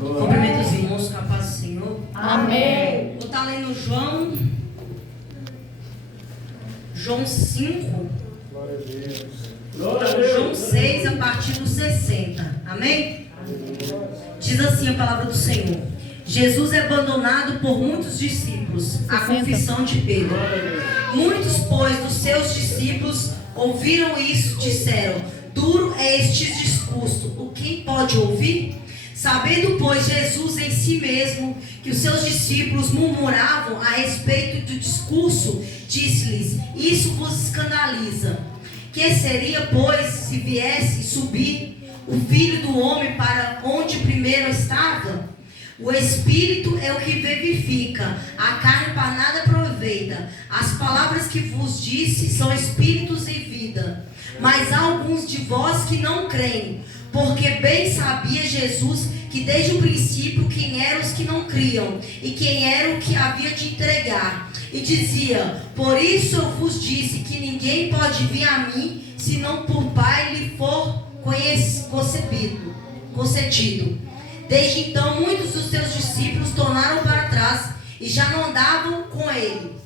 Cumprimento os irmãos com a paz do Senhor. Amém. Vou estar lendo João 5, João 6, a partir do 60. Amém? Diz assim a palavra do Senhor. Jesus é abandonado por muitos discípulos. A confissão de Pedro. Muitos, pois, dos seus discípulos ouviram isso, disseram: duro é este discurso, o quem pode ouvir? Sabendo, pois, Jesus em si mesmo que os seus discípulos murmuravam a respeito do discurso, disse-lhes: isso vos escandaliza. Que seria, pois, se viesse subir o Filho do Homem para onde primeiro estava? O Espírito é o que vivifica, a carne para nada aproveita. As palavras que vos disse são espíritos e vida. Mas há alguns de vós que não creem, porque bem sabia Jesus que desde o princípio quem eram os que não criam, e quem era o que havia de entregar. E dizia: por isso eu vos disse que ninguém pode vir a mim, senão por Pai lhe for concedido. Desde então, muitos dos seus discípulos tornaram para trás e já não andavam com ele.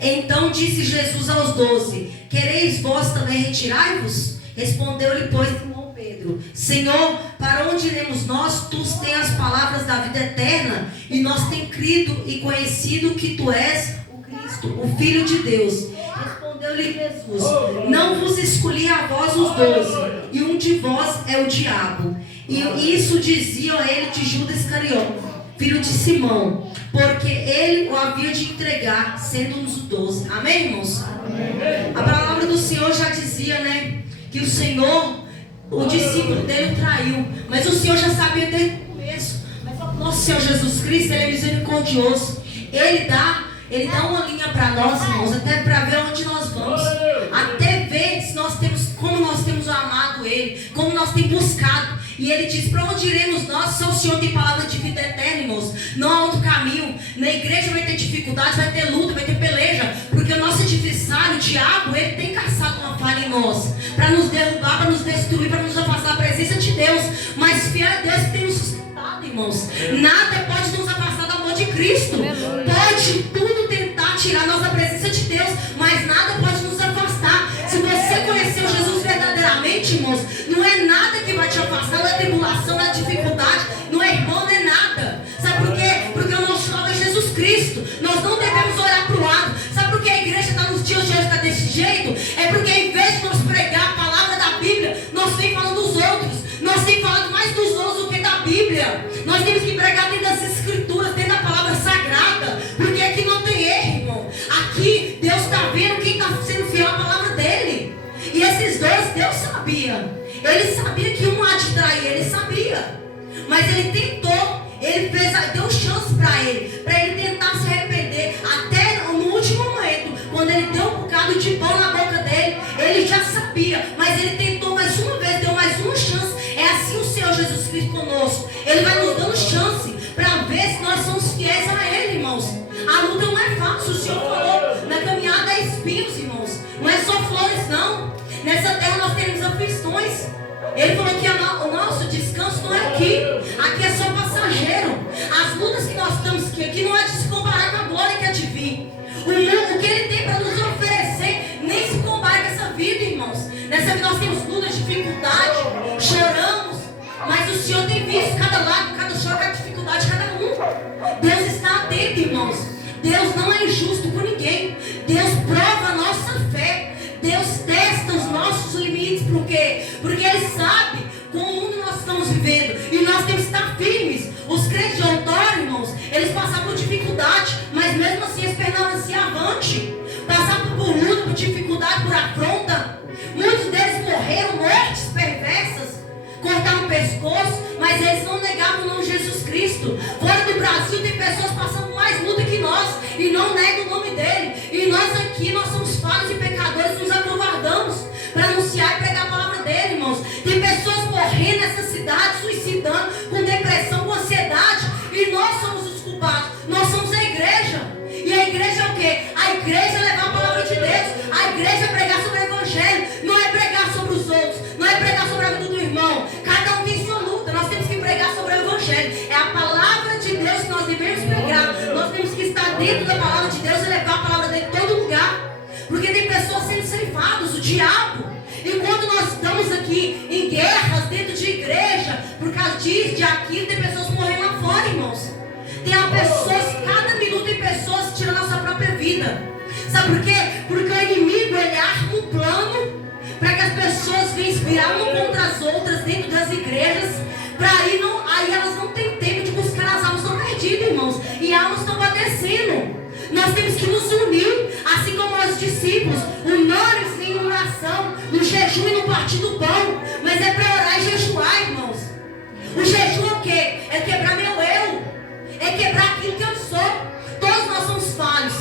Então disse Jesus aos 12: quereis vós também retirai-vos? Respondeu-lhe, pois, Simão Pedro: Senhor, para onde iremos nós? Tu tens as palavras da vida eterna, e nós temos crido e conhecido que tu és o Cristo, o Filho de Deus. Respondeu-lhe Jesus: não vos escolhi a vós os 12, e um de vós é o diabo. E isso dizia ele de Judas Iscariote, filho de Simão, porque ele o havia de entregar, sendo os 12. Amém, irmãos? Amém. A palavra do Senhor já dizia, né, que o Senhor, o discípulo dele traiu, mas o Senhor já sabia desde o começo. Mas nosso Senhor Jesus Cristo, ele é misericordioso. Ele dá uma linha para nós, irmãos, até para ver onde nós vamos, até ver se nós temos, como nós temos amado ele, como nós temos buscado. E ele diz: para onde iremos nós? Só o Senhor tem palavra de vida eterna, irmãos. Não há outro caminho. Na igreja vai ter dificuldade, vai ter luta, vai ter peleja, porque o nosso adversário, o diabo, ele tem caçado uma falha em nós, para nos derrubar, para nos destruir, para nos afastar da presença de Deus. Mas fiel a Deus que tem nos sustentado, irmãos. Nada pode nos afastar do amor de Cristo. Pode tudo tentar tirar nós da presença de Deus, mas nada pode nos afastar. Se você conheceu Jesus verdadeiramente, irmãos, não é nada que vai te afastar, não é tribulação, não é dificuldade, não é irmão, não é nada. Sabe por quê? Porque o nosso nome é Jesus Cristo. Nós não devemos olhar para o lado. Sabe por que a igreja está nos dias de hoje, está desse jeito? É porque em vez de nós pregar a palavra da Bíblia, nós temos falando dos outros. Nós temos falado mais dos outros do que da Bíblia. Nós temos que pregar dentro das Escrituras, dentro da palavra sagrada, porque aqui não tem erro, irmão. Aqui Deus está vendo quem está sendo fiel à palavra dele. E esses dois, Deus sabia. Ele sabia que um há de trair, ele sabia. Mas ele tentou, ele deu chance para ele tentar se arrepender. Até no último momento, quando ele deu um bocado de pão na boca dele, ele já sabia. Mas ele tentou mais uma vez, deu mais uma chance. É assim o Senhor Jesus Cristo conosco. Ele vai nos dando chance para ver se nós somos fiéis a ele, irmãos. A luta não é fácil, o Senhor falou. Na caminhada é espinhos, irmãos. Não é só flores, não. Nessa terra nós temos aflições. Ele falou que o nosso descanso não é aqui. Aqui é só passageiro. As lutas que nós estamos aqui não é de se comparar com a glória que é de vir. O que ele tem para nos oferecer nem se compara com essa vida, irmãos. Nessa vida nós temos lutas, dificuldade, choramos, mas o Senhor tem visto cada lado, cada choro, cada dificuldade, cada um. Deus está atento, irmãos. Deus não é injusto com ninguém. Deus prova a nossa fé. Deus testa os nossos limites. Por quê? Porque Ele sabe com o mundo nós estamos vivendo. E nós temos que estar firmes. Os crentes de outrora, irmãos, eles passaram por dificuldade, mas mesmo assim eles permaneciam avante. Passaram por luta, por dificuldade, por afronta. Muitos deles morreram mortes perversas, cortaram o pescoço, mas eles não negavam o nome de Jesus Cristo. Fora do Brasil tem pessoas passando mais luta que nós e não negam o nome dele. E nós aqui, nós somos falhos e pecadores, nos acovardamos para anunciar e pregar a palavra dele, irmãos. Tem pessoas morrendo nessa cidade, suicidando, com depressão, com ansiedade, e nós somos os culpados. Nós somos a igreja. E a igreja é o quê? A igreja é levar a palavra de Deus. A igreja é pregar sobre o evangelho. Não é pregar sobre os outros. Não é pregar sobre a vida do dentro da palavra de Deus e levar a palavra dele em todo lugar. Porque tem pessoas sendo ceifadas, o diabo. E quando nós estamos aqui em guerras dentro de igreja, por causa disso, de aquilo, tem pessoas morrendo lá fora, irmãos. Tem pessoas, cada minuto tem pessoas tirando a sua própria vida. Sabe por quê? Porque o inimigo, ele arma um plano para que as pessoas venham virar uma contra as outras dentro das igrejas. Aí elas não têm tempo de buscar as almas que estão perdidas, irmãos. E almas estão padecendo. Nós temos que nos unir, assim como os discípulos, unânimes em oração, no jejum e no partir do pão. Mas é para orar e jejuar, irmãos. O jejum é o quê? É quebrar meu eu. É quebrar aquilo que eu sou. Todos nós somos falhos.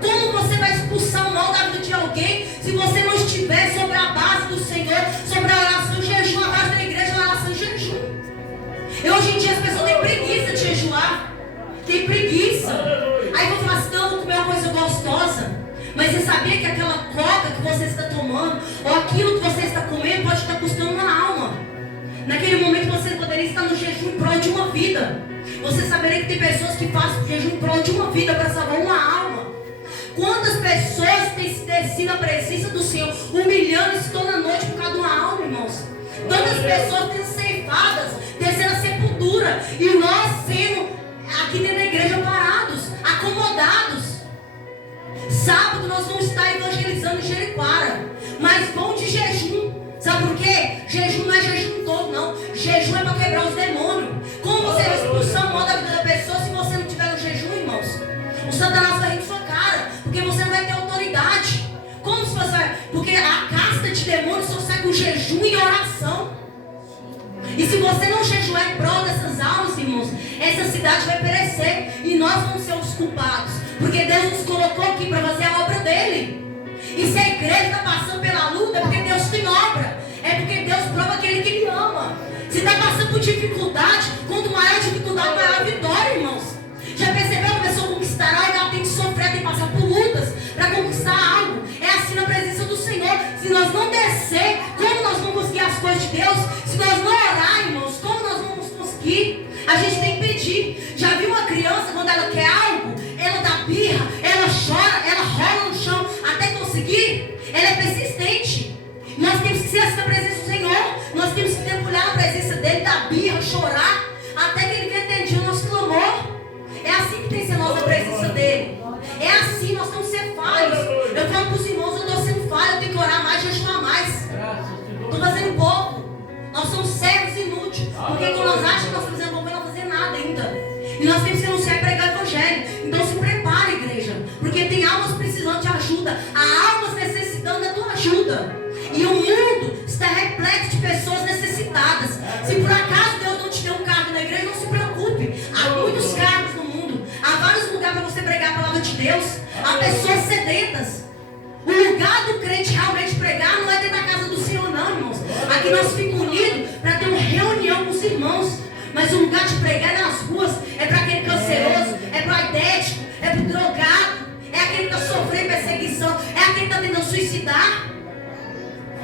Como você vai expulsar o mal da vida de alguém se você não estiver sobre a base do Senhor, sobre a oração e jejum? A base da igreja é a oração e jejum. E hoje em dia as pessoas têm preguiça de jejuar. Tem preguiça. Aí vão falar assim, não, vou comer uma coisa gostosa. Mas você sabia que aquela coca que você está tomando, ou aquilo que você está comendo, pode estar custando uma alma. Naquele momento você poderia estar no jejum em prol de uma vida. Você saberia que tem pessoas que fazem jejum em prol de uma vida para salvar uma alma. Quantas pessoas têm se descido à presença do Senhor, humilhando-se toda noite por causa de uma alma, irmãos? Tantas pessoas têm ceifadas, descendo a sepultura, e nós sendo aqui dentro da igreja parados, acomodados. Sábado nós vamos estar evangelizando em Jericoara, mas vão de jejum. Sabe por quê? Jejum não é jejum todo, não. Jejum é para quebrar os demônios. Como você vai expulsar o mal da vida da pessoa se você não tiver no jejum, irmãos? O Satanás vai rir de sua cara, porque você não vai ter autoridade. Como se você vai? Porque a casta de demônios só sai com jejum e oração. E se você não jejuar em prol dessas almas, irmãos, essa cidade vai perecer. E nós vamos ser os culpados. Porque Deus nos colocou aqui para fazer a obra dele. E se a igreja está passando pela luta, é porque Deus tem obra. É porque Deus prova aquele que Ele ama. Se está passando por dificuldade, quanto maior a dificuldade, maior a vitória, irmãos. Já percebeu que a pessoa conquistará e ela tem que sofrer, tem que passar por lutas para conquistar algo? É assim na presença do Senhor. Se nós não descer, como nós vamos conseguir as coisas de Deus? Se nós não orar, irmãos, como nós vamos conseguir? A gente tem que pedir. Já viu uma criança quando ela quer algo? Ela dá birra, ela chora, ela rola no chão até conseguir. Ela é persistente. Nós temos que ser assim na presença do Senhor. Nós temos que mergulhar na presença dele, dar birra, chorar, até que ele venha atender o nosso clamor. É assim que tem que ser a nossa presença dele. É assim, nós temos que ser falhos. Eu falo para os irmãos, eu estou sendo falho, eu tenho que orar mais, jejuar mais. Estou fazendo pouco. Nós somos servos inúteis. Porque quando nós achamos que nós estamos fazendo pouco, nós não fazemos nada ainda. E nós temos que anunciar e pregar o evangelho. Então se prepare, igreja. Porque tem almas precisando de ajuda. Há almas necessitando da tua ajuda. E o mundo está repleto de pessoas necessitadas. Se por acaso Deus não te deu um cargo na igreja, não se preocupe. Há muitos cargos no mundo. Há vários lugares para você pregar a palavra de Deus. Há pessoas sedentas. O lugar do crente realmente pregar não é dentro da casa do Senhor, não, irmãos. Aqui nós ficamos unidos para ter uma reunião com os irmãos. Mas o lugar de pregar é nas ruas. É para aquele canceroso, é para o aidético, é para o drogado, é aquele que está sofrendo perseguição, é aquele que está tentando suicidar.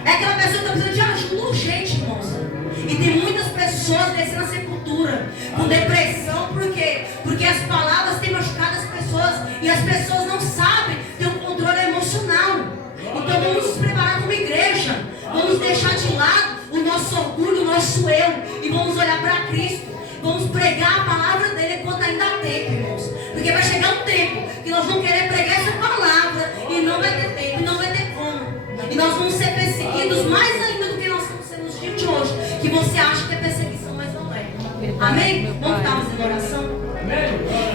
É aquela pessoa que está precisando de ajuda urgente, irmãos. E tem muitas pessoas descendo na sepultura com depressão. Por quê? Porque as palavras têm machucado as pessoas. E as pessoas não sabem ter um controle emocional. Então vamos nos preparar como igreja. Vamos deixar de lado o nosso orgulho, o nosso eu. E vamos olhar para Cristo. Vamos pregar a palavra dele enquanto ainda há tempo, irmãos. Porque vai chegar um tempo que nós vamos querer pregar essa palavra e não vai ter tempo, e não vai ter como. E nós vamos ser perseguidos mais ainda do que nós estamos sendo nos dias de hoje. Que você acha que é perseguição, mas não é. Amém? Vamos estar fazendo oração?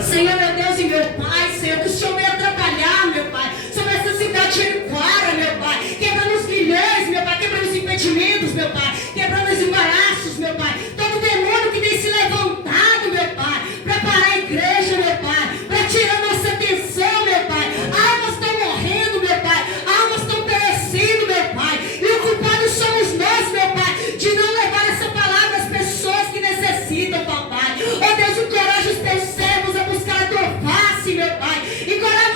Senhor, meu Deus e meu Pai, Senhor, que o Senhor venha trabalhar, meu Pai, sobre essa cidade de Jericoara, meu Pai, quebrando os grilhões, meu Pai, quebrando os impedimentos, meu Pai, quebrando os embaraços, meu Pai, todo demônio que tem se levantado, meu Pai, para parar a igreja, meu Pai, para tirar nossa atenção, meu Pai, almas estão morrendo, meu Pai, almas estão perecendo, meu Pai, e o culpado somos nós, meu Pai, de não levar essa palavra às pessoas que necessitam, papai. Ó Deus, encoraja os teus servos a buscar a tua face, meu Pai, encoraja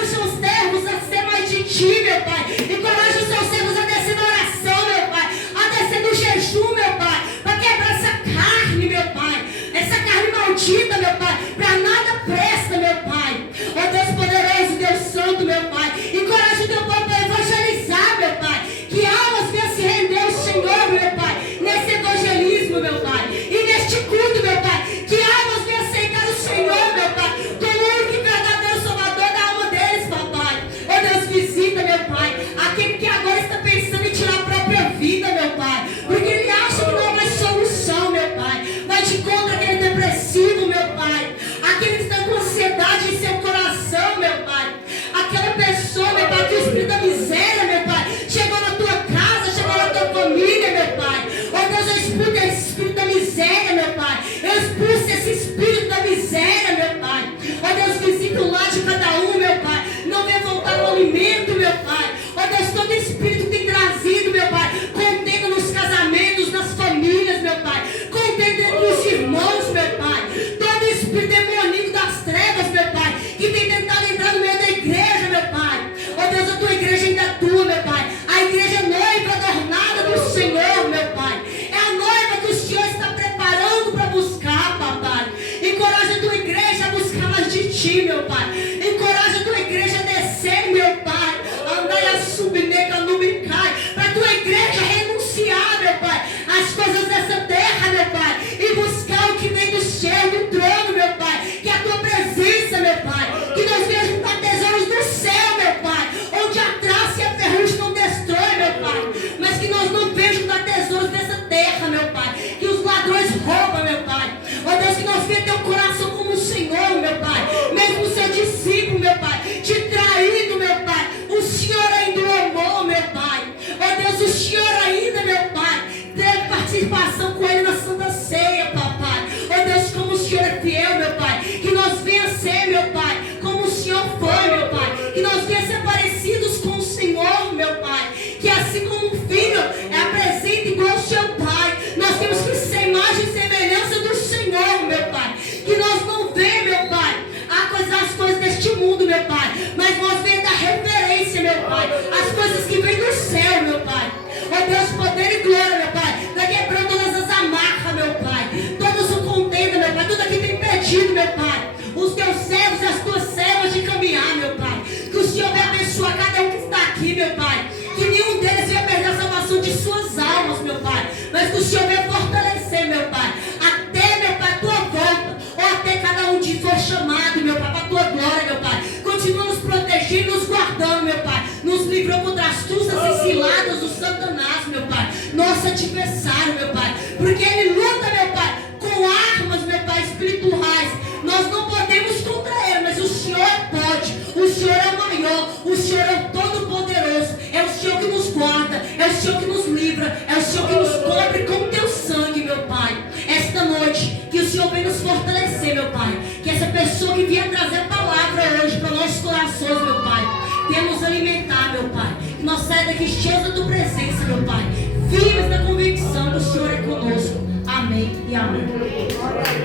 suas almas, meu Pai. Mas que o Senhor venha fortalecer, meu Pai. Até, meu Pai, a tua volta. Ou até cada um de for chamado, meu Pai, para a tua glória, meu Pai. Continua nos protegendo, nos guardando, meu Pai. Nos livrou contra as astúcias e ciladas do Satanás, meu Pai. Nosso adversário, meu Pai. Porque ele luta, meu Pai, com armas, meu Pai, espirituais. Nós não podemos contra ele, mas o Senhor pode. O Senhor é maior. O Senhor é o Todo-Poderoso. É o Senhor que nos guarda. É o Senhor que nos livra. É o Senhor que nos cobre com teu sangue, meu Pai. Esta noite, que o Senhor venha nos fortalecer, meu Pai. Que essa pessoa que vier trazer a palavra hoje para nossos corações, meu Pai, venha nos alimentar, meu Pai. Que nós saia daqui cheios da tua presença, meu Pai. Firmes na convicção que o Senhor é conosco. Amém e amém.